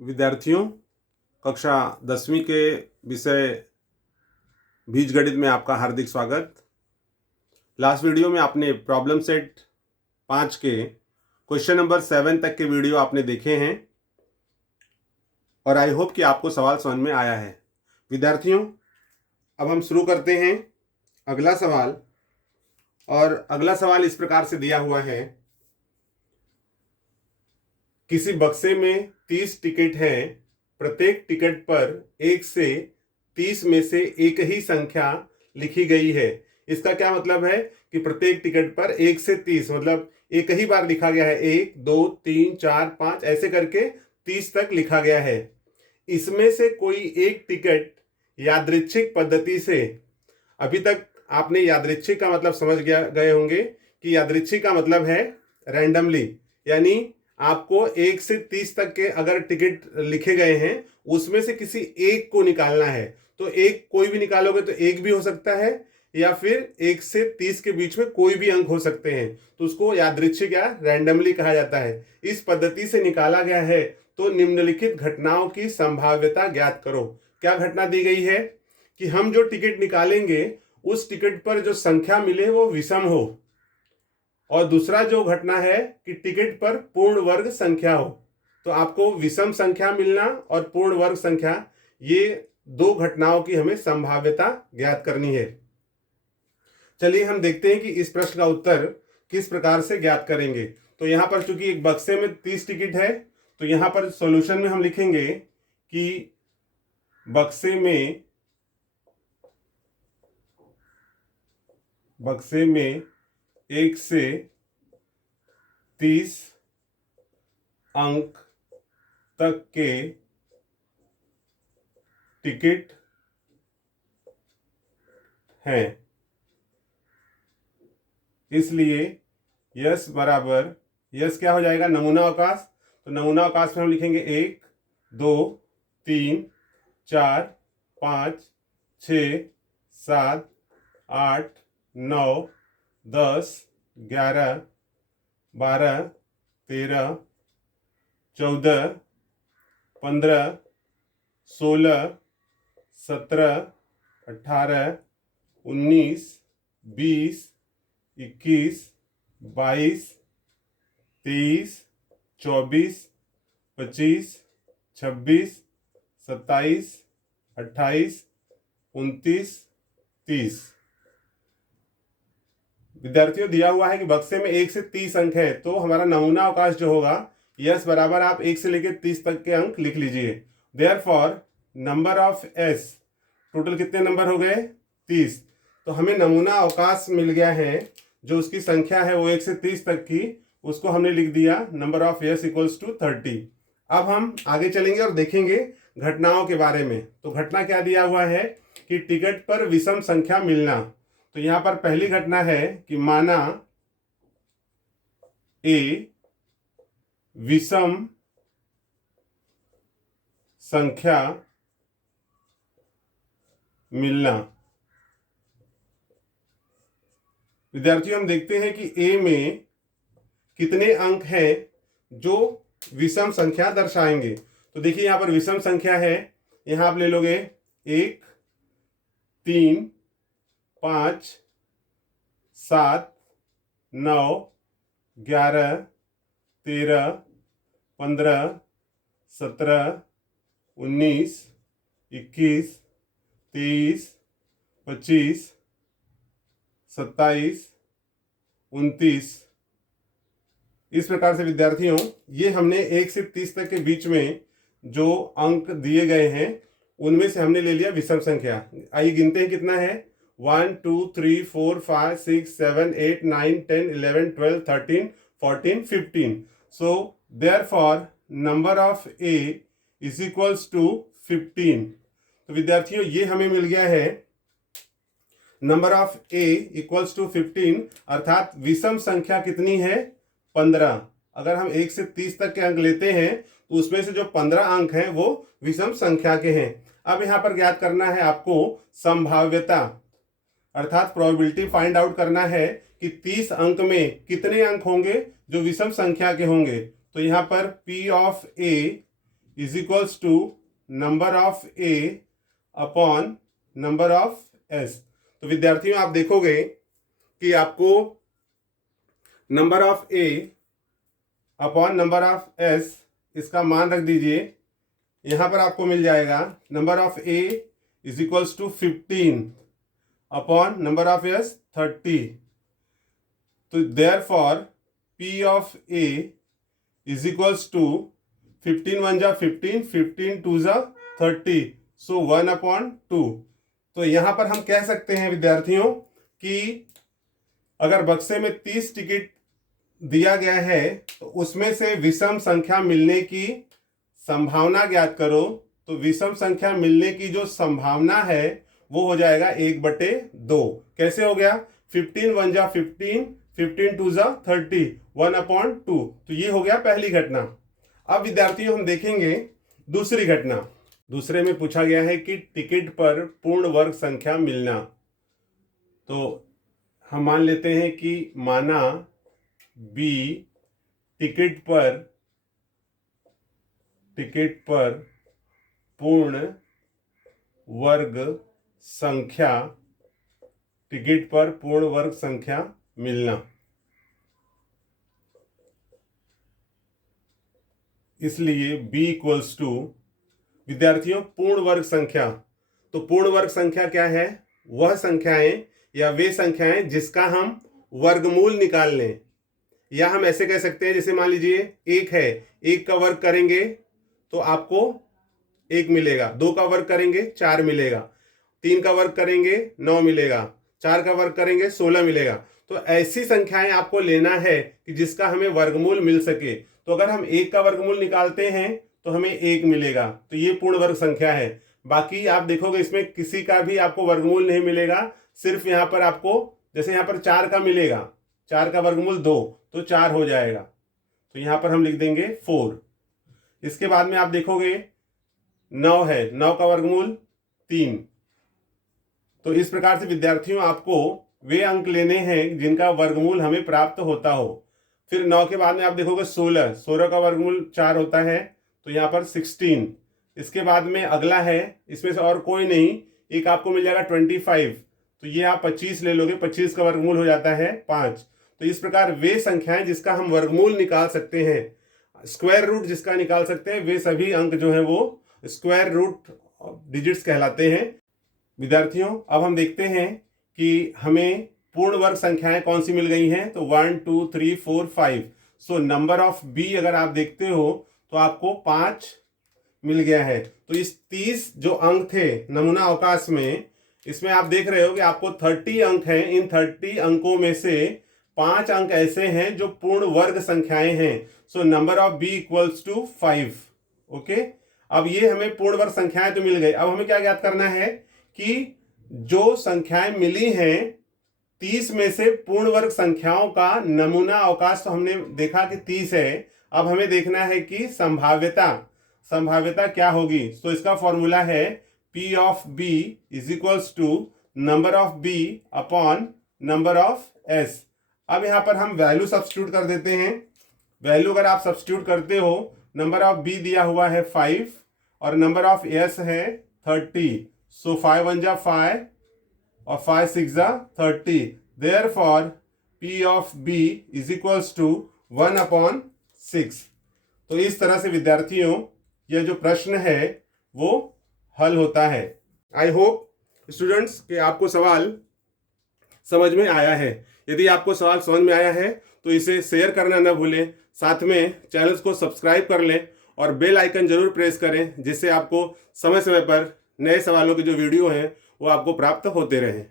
विद्यार्थियों, कक्षा 10वीं के विषय बीजगणित में आपका हार्दिक स्वागत। लास्ट वीडियो में आपने प्रॉब्लम सेट 5 के क्वेश्चन नंबर 7 तक के वीडियो आपने देखे हैं और आई होप कि आपको सवाल समझ में आया है। विद्यार्थियों, अब हम शुरू करते हैं अगला सवाल। और अगला सवाल इस प्रकार से दिया हुआ है, किसी बक्से में 30 टिकट हैं, प्रत्येक टिकट पर 1 से 30 में से एक ही संख्या लिखी गई है। इसका क्या मतलब है कि प्रत्येक टिकट पर 1 से 30 मतलब एक ही बार लिखा गया है। 1 2 3 4 5 ऐसे करके 30 तक लिखा गया है। इसमें से कोई एक टिकट यादृच्छिक पद्धति से, अभी तक आपने यादृच्छिक का मतलब समझ गए होंगे कि यादृच्छिक का मतलब है रैंडमली, यानी आपको 1 से 30 तक के अगर टिकट लिखे गए हैं उसमें से किसी एक को निकालना है। तो एक कोई भी निकालोगे तो एक भी हो सकता है या फिर 1 से 30 के बीच में कोई भी अंक हो सकते हैं, तो उसको यादृच्छिक या रैंडमली कहा जाता है। इस पद्धति से निकाला गया है तो निम्नलिखित घटनाओं की संभाव्यता ज्ञात करो। क्या घटना दी गई है कि हम जो टिकट निकालेंगे उस टिकट पर जो संख्या मिले वो विषम हो, और दूसरा जो घटना है कि टिकट पर पूर्ण वर्ग संख्या हो। तो आपको विषम संख्या मिलना और पूर्ण वर्ग संख्या, ये दो घटनाओं की हमें संभाव्यता ज्ञात करनी है। चलिए हम देखते हैं कि इस प्रश्न का उत्तर किस प्रकार से ज्ञात करेंगे। तो यहां पर चूंकि एक बक्से में 30 टिकट है, तो यहां पर सॉल्यूशन में हम लिखेंगे कि बक्से में 1 से 30 अंक तक के टिकट हैं, इसलिए यस बराबर, यस क्या हो जाएगा, नमूना अवकाश। तो नमूना अवकाश में हम लिखेंगे 1 2 3 4 5 6 7 8 9 10 11 12 13 14 15 16 17 18 19 20 21 22 23 24 25 26 27 28 29 30। विद्यार्थियों, दिया हुआ है कि बक्से में 1 से 30 अंक है, तो हमारा नमूना अवकाश जो होगा, यस बराबर आप 1 से लेकर 30 तक के अंक लिख लीजिए। Therefore number of S, total कितने नंबर हो गए, 30। तो हमें नमूना अवकाश मिल गया है, जो उसकी संख्या है वो 1 से 30 तक की, उसको हमने लिख दिया number of S equals to 30। अब हम आगे चलेंगे और देखेंगे घटनाओं के बारे में। तो घटना क्या दिया हुआ है कि टिकट पर विषम संख्या मिलना। तो यहां पर पहली घटना है कि माना ए विषम संख्या मिलना। विद्यार्थियों, हम देखते हैं कि ए में कितने अंक हैं जो विषम संख्या दर्शाएंगे। तो देखिए यहां पर विषम संख्या है, यहां आप ले लोगे 1 3 5 7 9 11 13 15 17 19 21 23 25 27 29। इस प्रकार से विद्यार्थियों, ये हमने 1 से 30 तक के बीच में जो अंक दिए गए हैं उनमें से हमने ले लिया विषम संख्या। आइए गिनते हैं कितना है। 1 2 3 4 5 6 7 8 9 10 11 12 13 14 15। So therefore number of A is equals to 15। तो विद्यार्थियों, ये हमें मिल गया है number of A equals to 15, अर्थात विषम संख्या कितनी है, 15। अगर हम 1 से 30 तक के अंक लेते हैं तो उसमें से जो 15 अंक हैं वो विषम संख्या के हैं। अब यहां पर ज्ञात करना है आपको संभाव्यता, अर्थात प्रोबेबिलिटी फाइंड आउट करना है कि 30 अंक में कितने अंक होंगे जो विषम संख्या के होंगे। तो यहां पर P of A is equals to number of A upon number of S. तो विद्यार्थियों आप देखोगे कि आपको number of A upon number of S इसका मान रख दीजिए। यहां पर आपको मिल जाएगा number of A is equals to 15 upon number of S 30। तो therefore P of A is equals to 15 1 जा 15, 15 2 जा 30, सो 1/2। तो यहां पर हम कह सकते हैं विद्यार्थियों कि अगर बक्से में 30 टिकट दिया गया है तो उसमें से विषम संख्या मिलने की संभावना ज्ञात करो। तो विषम संख्या मिलने की जो संभावना है वो हो जाएगा 1/2। कैसे हो गया? 15 1 जा 15, 15 2 जा 30, 1/2। तो ये हो गया पहली घटना। अब विद्यार्थियों हम देखेंगे दूसरी घटना। दूसरे में पूछा गया है कि टिकट पर पूर्ण वर्ग संख्या मिलना। तो हम मान लेते हैं कि माना बी टिकट पर पूर्ण वर्ग संख्या, टिकट पर पूर्ण वर्ग संख्या मिलना। इसलिए b इक्वल्स टू विद्यार्थियों पूर्ण वर्ग संख्या। तो पूर्ण वर्ग संख्या क्या है? वह संख्याएं या वे संख्याएं जिसका हम वर्गमूल निकाल लें। या हम ऐसे कह सकते हैं, जैसे मान लीजिए 1 है, 1 का वर्ग करेंगे तो आपको 1 मिलेगा, 2 का वर्ग करेंगे 4 मिलेगा, 3 का वर्ग करेंगे 9 मिलेगा, 4 का वर्ग करेंगे 16 मिलेगा। तो ऐसी संख्याएं आपको लेना है कि जिसका हमें वर्गमूल मिल सके। तो अगर हम 1 का वर्गमूल निकालते हैं तो हमें 1 मिलेगा, तो ये पूर्ण वर्ग संख्या है। बाकी आप देखोगे इसमें किसी का भी आपको वर्गमूल नहीं मिलेगा, सिर्फ यहाँ पर आपको, जैसे यहाँ पर 4 का मिलेगा, 4 का वर्गमूल 2, तो 4 हो जाएगा। तो यहाँ पर हम लिख देंगे 4। इसके बाद में आप देखोगे 9 है, 9 का वर्गमूल 3। तो इस प्रकार से विद्यार्थियों आपको वे अंक लेने हैं जिनका वर्गमूल हमें प्राप्त होता हो। फिर 9 के बाद में आप देखोगे 16, 16 का वर्गमूल 4 होता है, तो यहाँ पर 16। इसके बाद में अगला है, इसमें से और कोई नहीं, एक आपको मिल जाएगा 25, तो ये आप 25 ले लोगे, 25 का वर्गमूल हो जाता है 5। तो इस प्रकार वे संख्याएं जिसका हम वर्गमूल निकाल सकते हैं, स्क्वायर रूट जिसका निकाल सकते हैं, वे सभी अंक जो है वो स्क्वायर रूट डिजिट्स कहलाते हैं। विद्यार्थियों अब हम देखते हैं कि हमें पूर्ण वर्ग संख्याएं कौन सी मिल गई हैं। तो 1 2 3 4 5। सो नंबर ऑफ बी अगर आप देखते हो तो आपको 5 मिल गया है। तो इस 30 जो अंक थे नमूना अवकाश में, इसमें आप देख रहे हो कि आपको 30 अंक हैं। इन 30 अंकों में से 5 अंक ऐसे हैं जो पूर्ण वर्ग संख्याएं हैं। So number of B equals to 5। Okay, अब ये हमें पूर्ण वर्ग संख्याएं तो मिल गई। अब हमें क्या ज्ञात करना है कि जो संख्याएं मिली हैं 30 में से पूर्ण वर्ग संख्याओं का नमूना अवकाश तो हमने देखा कि 30 है। अब हमें देखना है कि संभाव्यता क्या होगी। तो इसका फॉर्मूला है P of B is equals to number of B upon number of S। अब यहां पर हम वैल्यू सब्स्टिट्यूट कर देते हैं। वैल्यू अगर आप सब्स्टिट्यूट करते हो, नंबर ऑफ B दिया हुआ है 5 और नंबर ऑफ S है 30। सो 5 1 जा 5 और 5 6 जा 30। Therefore P of B is equals to 1/6। तो इस तरह से विद्यार्थियों यह जो प्रश्न है वो हल होता है। आई होप स्टूडेंट्स कि आपको सवाल समझ में आया है। यदि आपको सवाल समझ में आया है तो इसे शेयर करना न भूलें, साथ में चैनल को सब्सक्राइब कर लें और बेल आइकन जरूर प्रेस करें, जिससे आपको समय समय पर नए सवालों के जो वीडियो हैं वो आपको प्राप्त होते रहें।